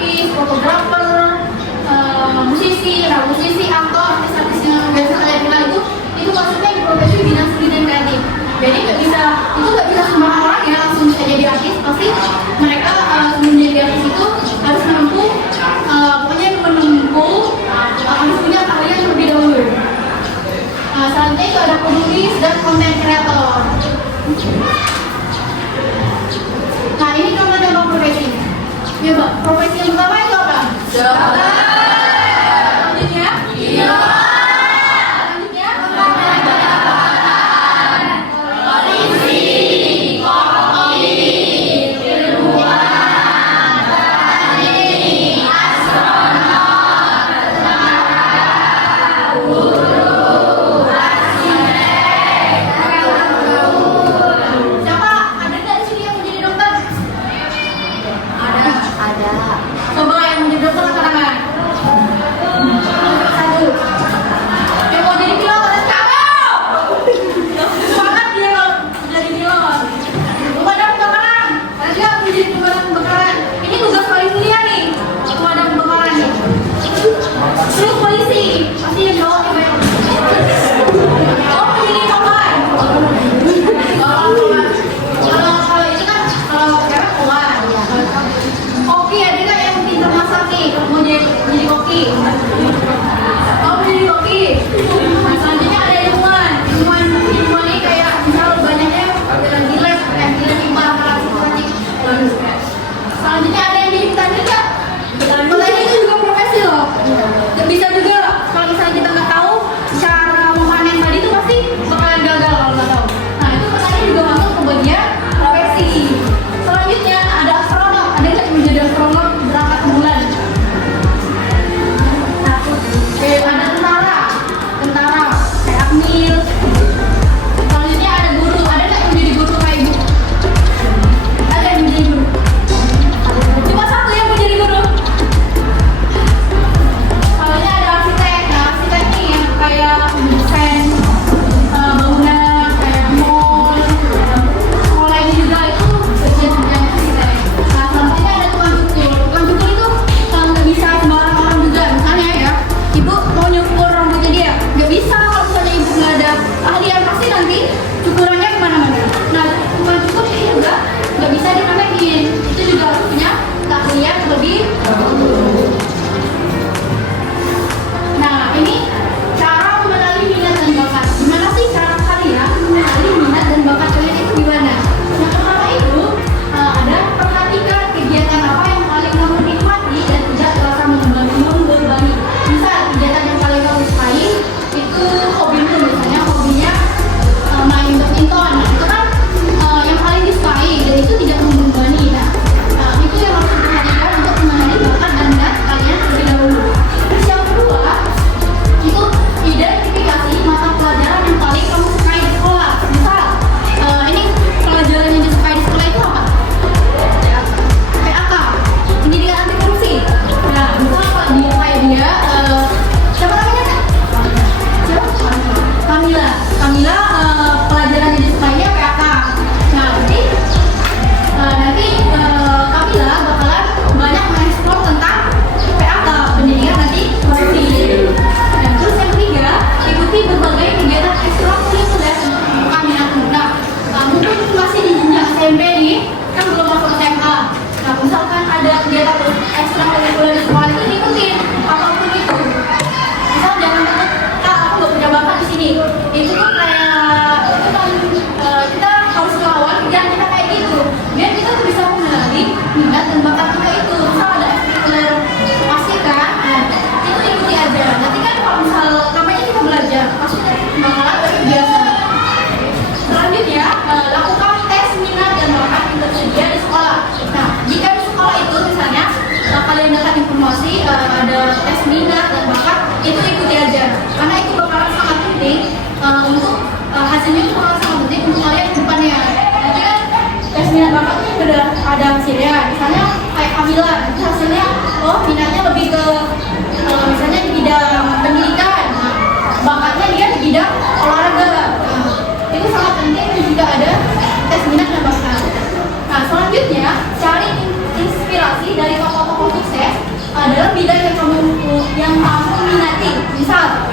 grafis, fotografer, musisi, aktor, artis-artis yang biasa kalian kenal itu maksudnya di profesi bidang seni dan kreatif. Jadi nggak bisa semua orang ya langsung bisa jadi artis. Pasti mereka menjadi artis itu harus menempuh harus punya keahlian terlebih dahulu. Selanjutnya itu ada penulis dan konten kreator. Nah, ini nama profesi. Ya, Mbak. Profesi yang pertama itu apa? Dokter. Selanjutnya? Iya. Selanjutnya? Polisi, koki, ilmuwan, petani, astronot, tentara, guru, arsitek, siapa? Ada nggak di sini yang mau jadi dokter? Ada. Coba yang mau jadi dokter angkat tangan. Satu. Yang mau jadi pilot ada kamu. Semangat dia kalau jadi pilot. Pemadam kebakaran. Ada nggak mau jadi pemadam kebakaran? Ini tugas paling mulia nih. Pemadam kebakaran nih. Terus polisi. Pasti yang jawab yang banyak. Oh, jadi kawan. Kalau ini kan kalau sekarang kawan. Koki ada nggak yang pintar masak nih? Mau jadi koki? Oh, mau jadi koki. Nah, selanjutnya ada ilmuwan ini kayak misal banyaknya di lab imbal aparatur. Selanjutnya ada yang jadi petani nggak? Petani itu juga profesi loh. Bisa juga kalau misalnya kita nggak tahu cara memanen tadi itu pasti bakalan gagal kalau nggak tahu. Nah, itu petani juga masuk ke bagian profesi. Selanjutnya ada astronot. Ada nggak yang menjadi astronot berangkat ke bulan? Oke, ada tentara kayak Akmil. Selanjutnya ada guru. Ada nggak yang menjadi guru kayak ibu? Ada yang menjadi guru? Cuma satu yang menjadi guru. Selanjutnya ada arsitek. Nah, arsitek nih yang kayak desain bangunan, kayak mall, sekolah ini juga itu bagian arsitek. Nah, selanjutnya ada tukang cukur. Tukang cukur itu nggak bisa sembarang orang juga. Misalnya ya, ibu mau nyukur rambutnya dia, nggak bisa kalau misalnya ibu nggak ada ahlian, pasti nanti cukurannya kemana-mana. Nah, tukang cukur ini juga nggak bisa dipamerin. Itu juga harus punya keahlian terlebih dahulu. Nah, ini cara mengenali minat dan bakat. Gimana sih cara kalian mengenali minat dan bakat kalian itu gimana? Yang pertama itu ada perhatikan kegiatan apa yang paling kamu nikmati dan tidak terasa membebani. Misal kegiatan yang paling kamu sukai itu hobimu, misalnya hobinya main badminton. Nah, itu kan yang paling disukai dan itu tidak membebani. Nah, itu yang harus diperhatikan untuk mengenali bakat dan minat kalian terlebih dahulu. Terus yang kedua itu identifikasi mata pelajaran yang paling kamu sukai di sekolah. Misal ini pelajaran yang disukai di sekolah itu apa? PAK, pendidikan anti korupsi. Nah, misal kalau dia kayak dia siapa namanya Kak? Siapa? Kamila pelajaran yang disukainya PAK. Nah, nanti Kamila bakalan banyak mengeksplor tentang PAK, pendidikan anti korupsi. Dan terus yang ketiga, ikuti berbagai kegiatan ekstrakurikuler keminatmu. Nah, mungkin masih di jenjang SMP nih, kan belum masuk SMA. Nah, misalkan ada kegiatan ekstrakurikuler di sekolah itu ikutin apapun itu. Misal jangan takut, Kak, aku nggak punya bakat di sini. Itu tuh kayak kita harus melawan pikiran kita kayak gitu. Biar kita tuh bisa mengenali minat dan bakat kita itu. Misal ada ekstrakurikuler pasti kan, nah, itu ikuti aja. Nanti kan kalau misal namanya kita belajar, pasti bakalan terbiasa. Selanjutnya, lakukan tes minat dan bakat yang tersedia di sekolah. Nah, jika di sekolah itu misalnya kalian dapat informasi ada tes minat dan bakat, itu ikuti aja. Karena itu bakalan sangat penting untuk hasilnya itu bakalan sangat penting untuk kalian ke depannya. Nanti kan tes minat bakat itu udah ada hasilnya. Misalnya kayak Kamila, itu hasilnya minatnya lebih ke misalnya di bidang pendidikan. Nah, bakatnya dia di bidang olahraga. Nah, itu sangat penting jika ada tes minat dan bakat. Nah, selanjutnya cari inspirasi dari tokoh-tokoh sukses dalam bidang yang kamu minati. Misal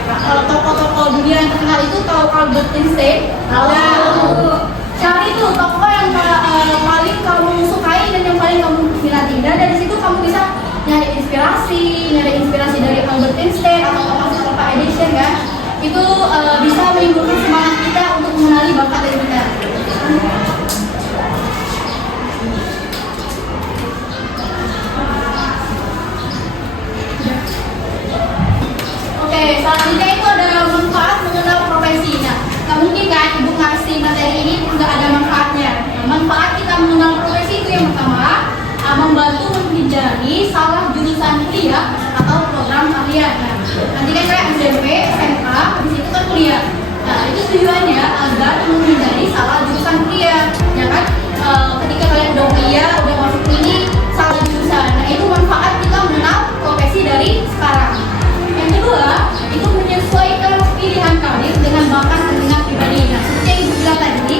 toko-toko dunia yang terkenal itu tahu Albert Einstein. Nah, cari tuh toko yang paling kamu sukai dan yang paling kamu minati. Dan dari situ kamu bisa nyari inspirasi dari Albert Einstein atau Thomas Alva Edison kan. Itu bisa menimbulkan semangat kita untuk mengenali bakat dari kita. Oke, selanjutnya itu ada manfaat mengenal profesi. Nah, nggak mungkin kan ibu ngasih materi ini nggak ada manfaatnya. Nah, manfaat kita mengenal profesi itu yang pertama, membantu menghindari salah jurusan kuliah atau program kalian. Nah, nanti kan kayak SMP, SMA, habis itu kan kuliah. Nah, itu tujuannya agar menghindari salah jurusan kuliah. Ya kan, ketika kalian udah kuliah, udah masuk ini salah jurusan. Nah, itu manfaat kita mengenal profesi dari sekarang. Yang kedua, itu menyesuaikan pilihan karir dengan bakat dan minat pribadi. Nah, seperti yang ibu bilang tadi,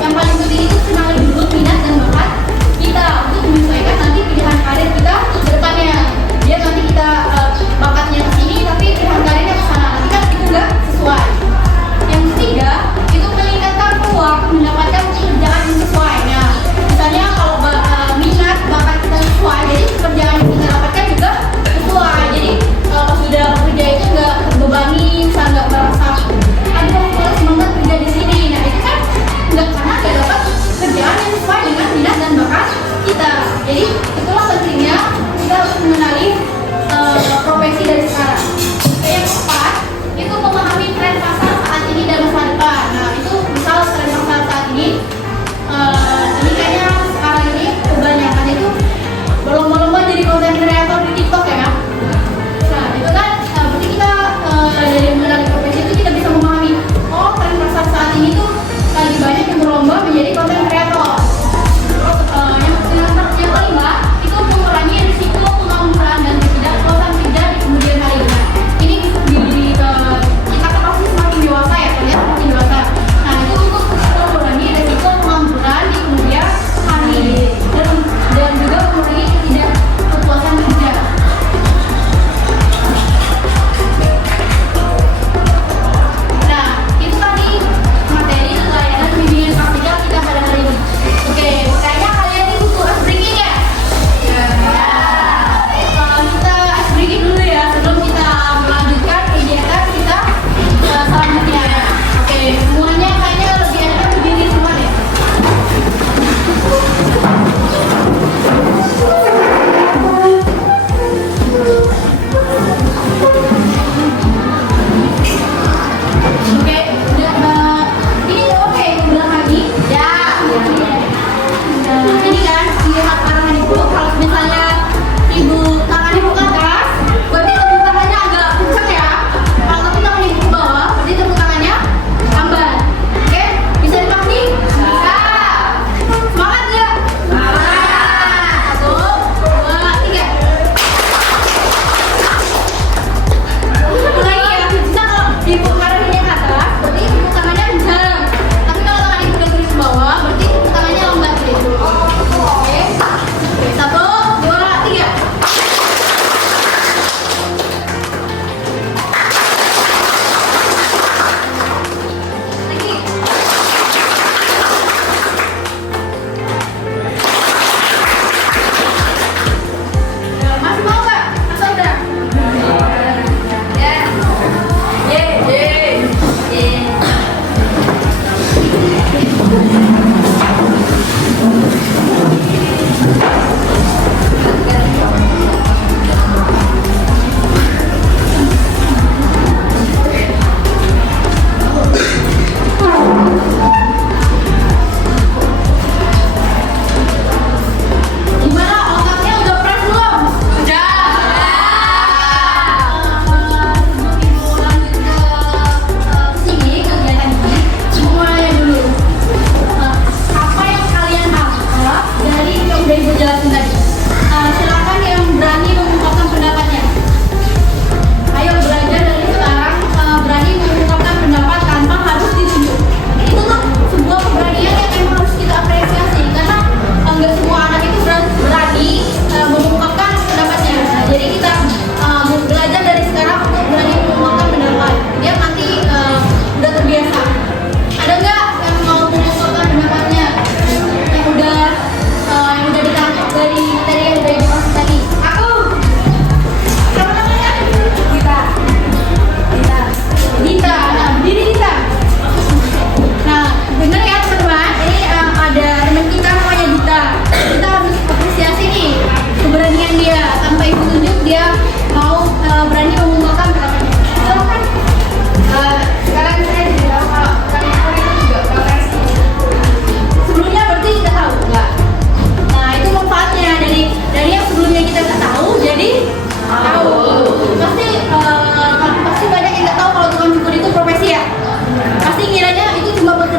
yang paling penting itu kenali dulu minat dan bakat kita untuk menyesuaikan nanti pilihan karir kita ke depannya. Biar nanti kita bakatnya ke sini tapi pilihan karirnya ke sana, nanti kan itu nggak sesuai. Yang ketiga, itu meningkatkan peluang mendapatkan pekerjaan yang sesuai.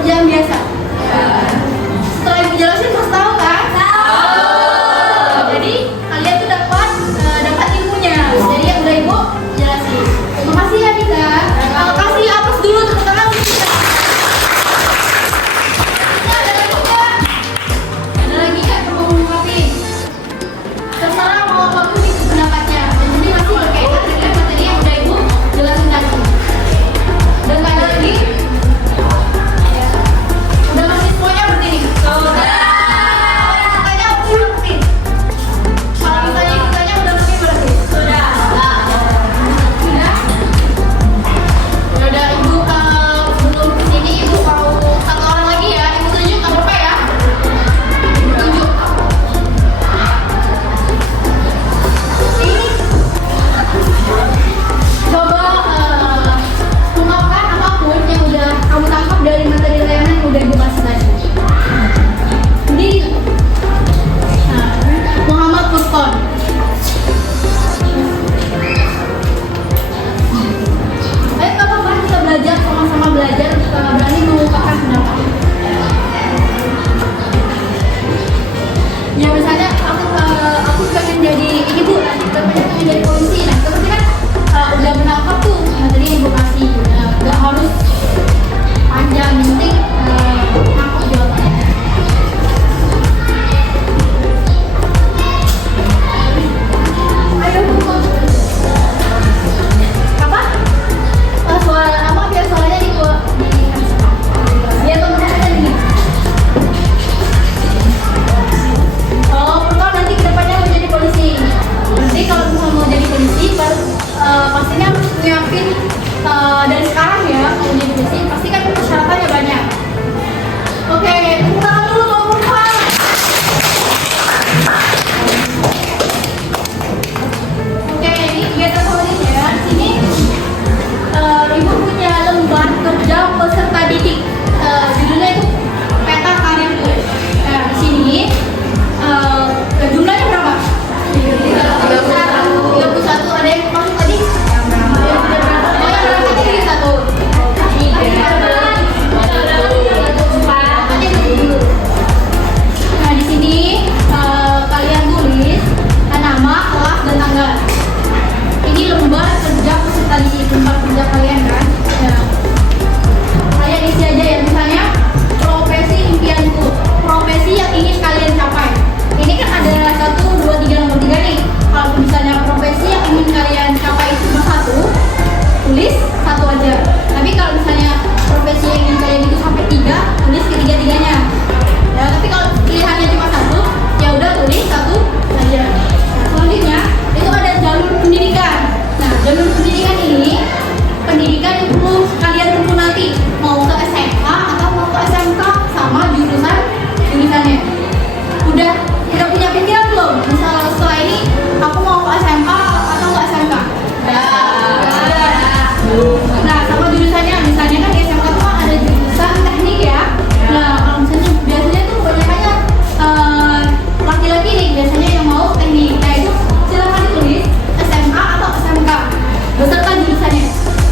pekerjaan biasa. Setelah ibu jelasin pasti tahu kan? Jadi kalian tuh dapat ilmunya. Jadi yang udah ibu jelasin. Terima kasih ya Dika. Kasih aplaus dulu tepuk tangan untuk Dika. Ada lagi nggak? Ada lagi nggak yang mau ngungkapin? Terserah mau apapun itu pendapatnya. Jadi masih berkaitan dengan materi yang udah ibu jelasin tadi. Dan nggak ada lagi? Udah masih semuanya berdiri? Sudah. Tanya aku belum nih. Kalau misalnya ditanya udah ngerti berarti? Sudah. Sudah. Udah ibu sebelum kesini ibu mau satu orang lagi ya. Ibu tunjuk nggak apa-apa ya? Ibu tunjuk. Ini coba ungkapkan apapun yang udah kamu tangkap dari materi layanan yang udah ibu kasih tadi. Berdiri. Nah, Muhammad Furqan. Ayo nggak apa-apa, kita belajar sama-sama belajar, berani mengungkapkan pendapat. Ya misalnya aku pengen jadi ini bu, nanti pengen jadi polisi. Nah itu pasti kan udah menangkap tuh materi yang ibu kasih. Nggak harus panjang, yang penting nangkep jawabannya. Ayo bu. Apa? Suara apa? Biar suaranya di biar teman-teman ini. Oh, Furqan nanti kedepannya mau jadi polisi. Nanti kalau misalnya mau jadi polisi, pastinya harus nyiapin dari sekarang ya. Mau jadi polisi, pasti kan persyaratannya banyak. Oke, tepuk tangan dulu untuk Furqan. Oke, ini kegiatan selanjutnya ya. Di sini ibu punya lembar kerja peserta didik. Judulnya itu peta karir Bu. Nah, di sini jumlahnya berapa? 31. Ada yang masuk tadi? Yang berangkat tadi 1. Nah, di sini kalian tulis nama, kelas, dan tanggal. Ini lembar kerja peserta didik, lembar kerja kalian kan? Ya. Kalian isi aja ya, misalnya profesi impianku, profesi yang ingin kalian capai. Ini kan ada 1, 2, 3, nomor 3 nih. Kalau misalnya profesi yang ingin kalian capai cuma 1, tulis 1 aja. Tapi kalau misalnya profesi yang ingin kalian itu sampai 3, tulis ketiga-tiganya. Ya, tapi kalau pilihannya cuma 1, ya udah tulis 1 saja. Nah, selanjutnya itu ada jalur pendidikan. Nah, jalur pendidikan ini pendidikan yang perlu kalian tempuh nanti, mau ke SMA atau mau ke SMK sama jurusannya. Udah punya pikiran belum? Misal setelah ini aku mau ke SMK atau ke SMK? Nah, sama jurusannya, misalnya kan di SMK tuh kan ada jurusan teknik ya. Nah, kalau misalnya biasanya tuh banyak laki-laki nih biasanya yang mau teknik. Nah, itu silakan ditulis SMA atau SMK beserta jurusannya.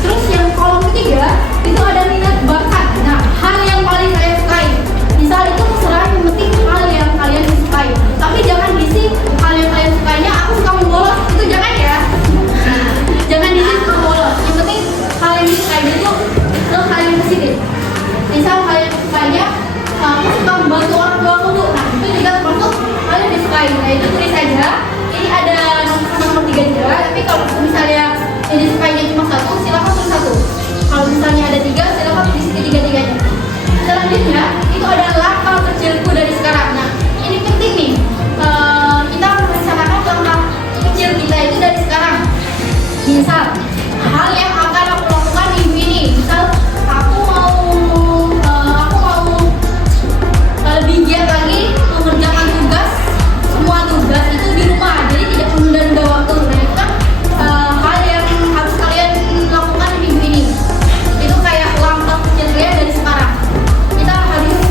Terus yang kolom ketiga itu ada minat bakat. Nah, hal yang paling saya sukai. Misal itu terserah, yang penting hal yang kalian sukai. Tapi jangan diisi hal yang kalian sukainya aku suka membolos, itu jangan ya. Jangan diisi suka membolos. Yang penting hal yang disukainya itu hal yang positif. Misal hal yang disukainya aku suka membantu orang tua aku. Nah, itu juga termasuk hal yang disukai. Nah, itu tulis saja. Ini ada nomor 3 juga. Tapi kalau misalnya yang disukainya cuma 1, silakan tulis 1. Kalau misalnya ada 3, silakan tulis ketiga-tiganya. Selanjutnya itu ada langkah kecilku dari sekarang. Nah, ini penting nih. Kita merencanakan langkah kecil kita itu dari sekarang. Misal hal yang akan aku lakukan minggu ini. Misal aku mau lebih giat lagi mengerjakan tugas. Semua tugas itu di rumah, jadi tidak menunda-nunda waktu. Nah, itu kan hal yang harus kalian lakukan minggu ini. Itu kayak langkah kecil ya dari sekarang. Kita harus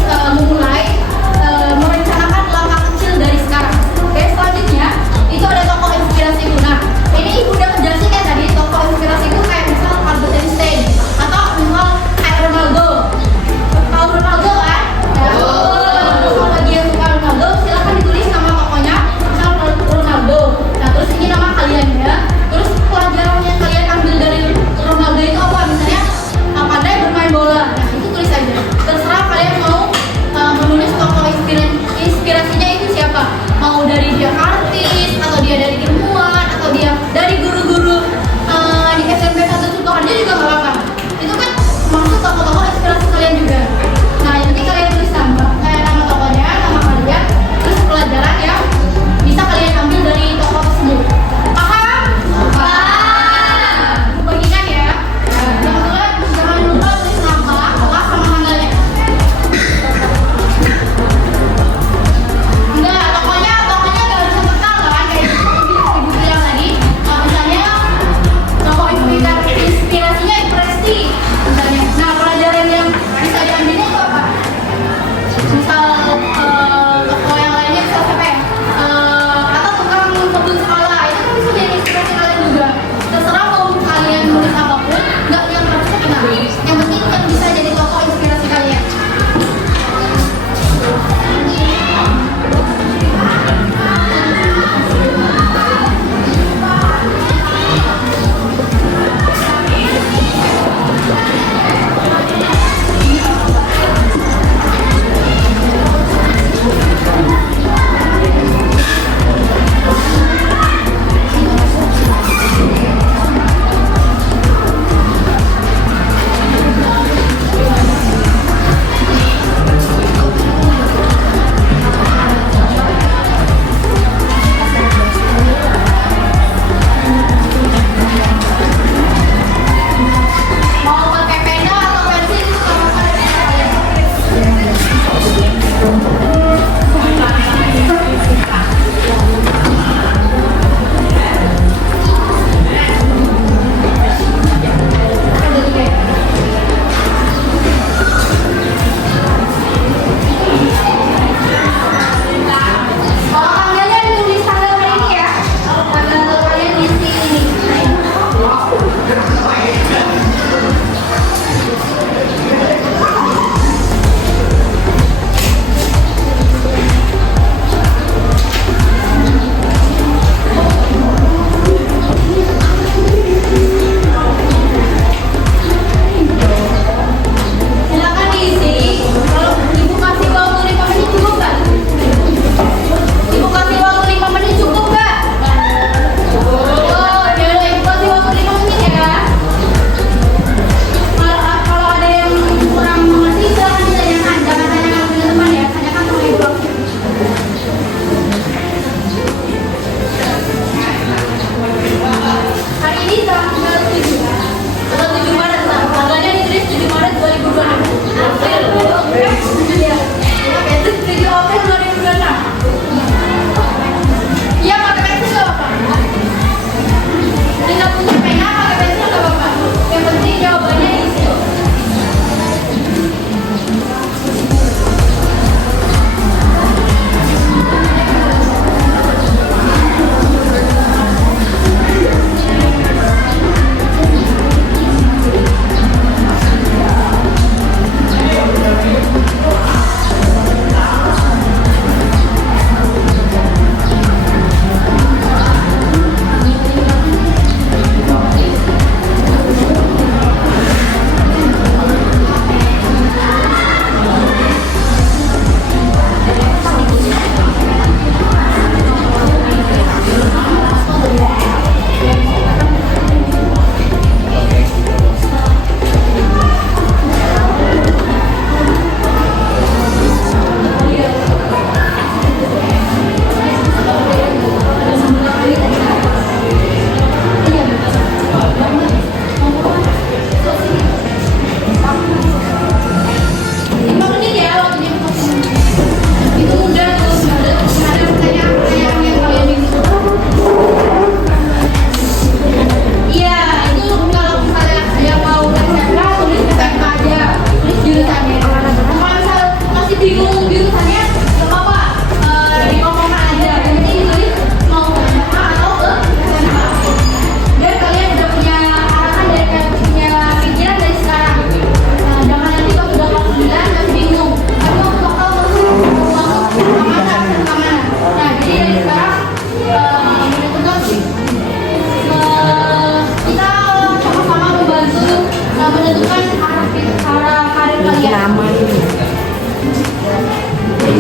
Oh,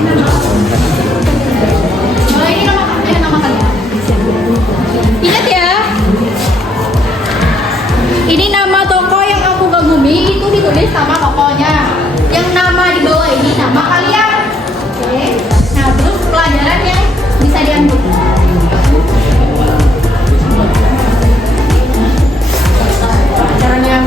ini nama kalian. Ingat ya. Ini nama toko yang aku kagumi itu ditulis sama tokonya. Yang nama di bawah ini nama kalian. Oke. Nah, terus pelajaran yang bisa diambil. Caranya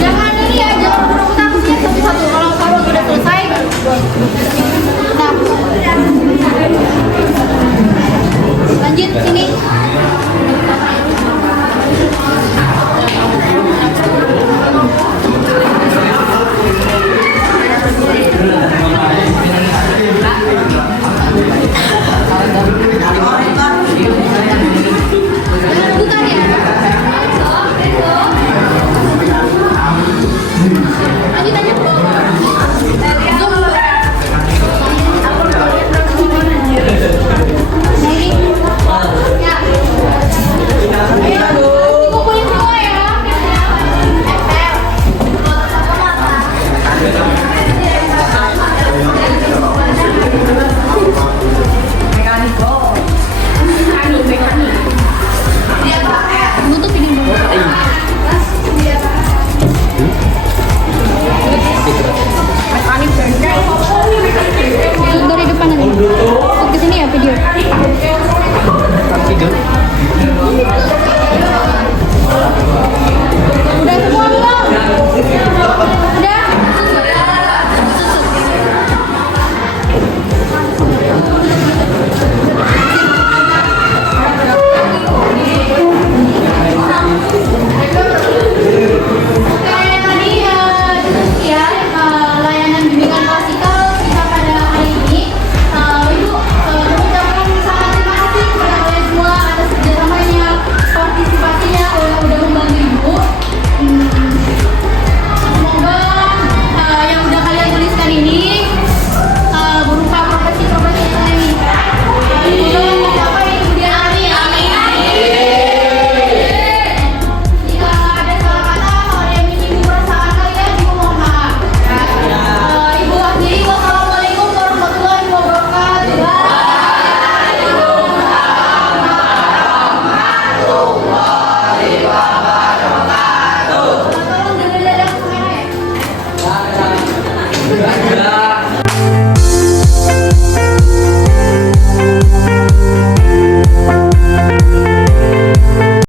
Jangan ini ya, jangan berebutan sih, tapi satu kalau udah selesai